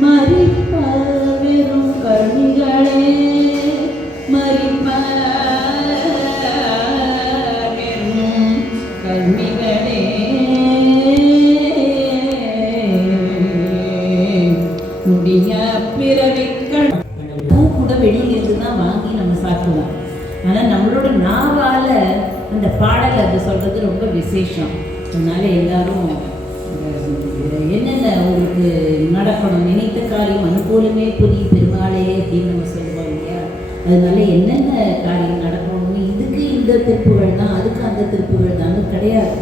மறிப்பார் வெறும் கருணிகளே மறிப்பார் வெறும் கருணிகளே முடிய பிறவிக்கள் பூ கூட வெளியிலிருந்து தான் வாங்கி நம்ம சாப்பிடுவோம் ஆனால் நம்மளோட நாவால அந்த பாடல் அது சொல்கிறது ரொம்ப விசேஷம். அதனால எல்லாரும் என்ன என்னென்ன நடக்கணும். நினைத்த காரியம் அனுகூலமே புதிய பெருமாளே அப்படின்னு நம்ம சொல்லுவோம் இல்லையா? அதனால என்னென்ன காரியம் நடக்கணும் இதுக்கு இந்த திருப்புகள் தான் அதுக்கு அந்த திருப்புகள் தான் கிடையாது.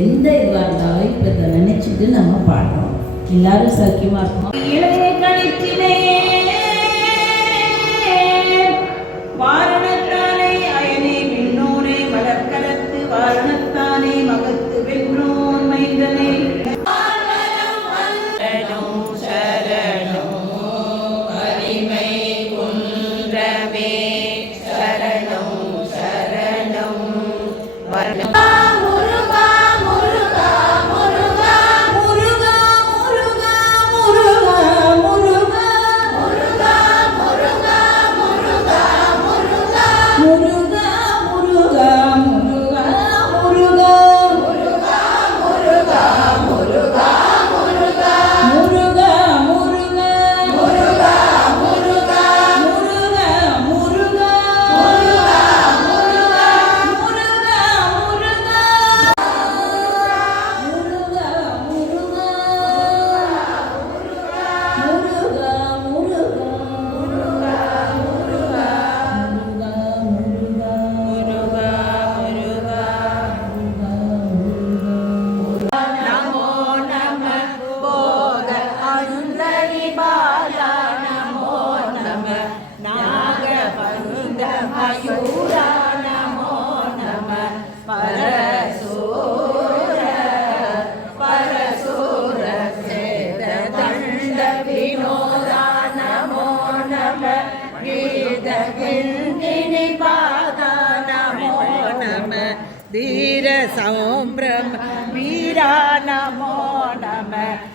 எந்த இதுவாக இருந்தாலும் இப்போ நினைச்சிட்டு நம்ம பாடுறோம். எல்லாரும் சௌக்கியமாக இருக்கோம் இளைய गिन्दिनि पादा नमो नमः धीर सौम्रं वीरा नमो नमः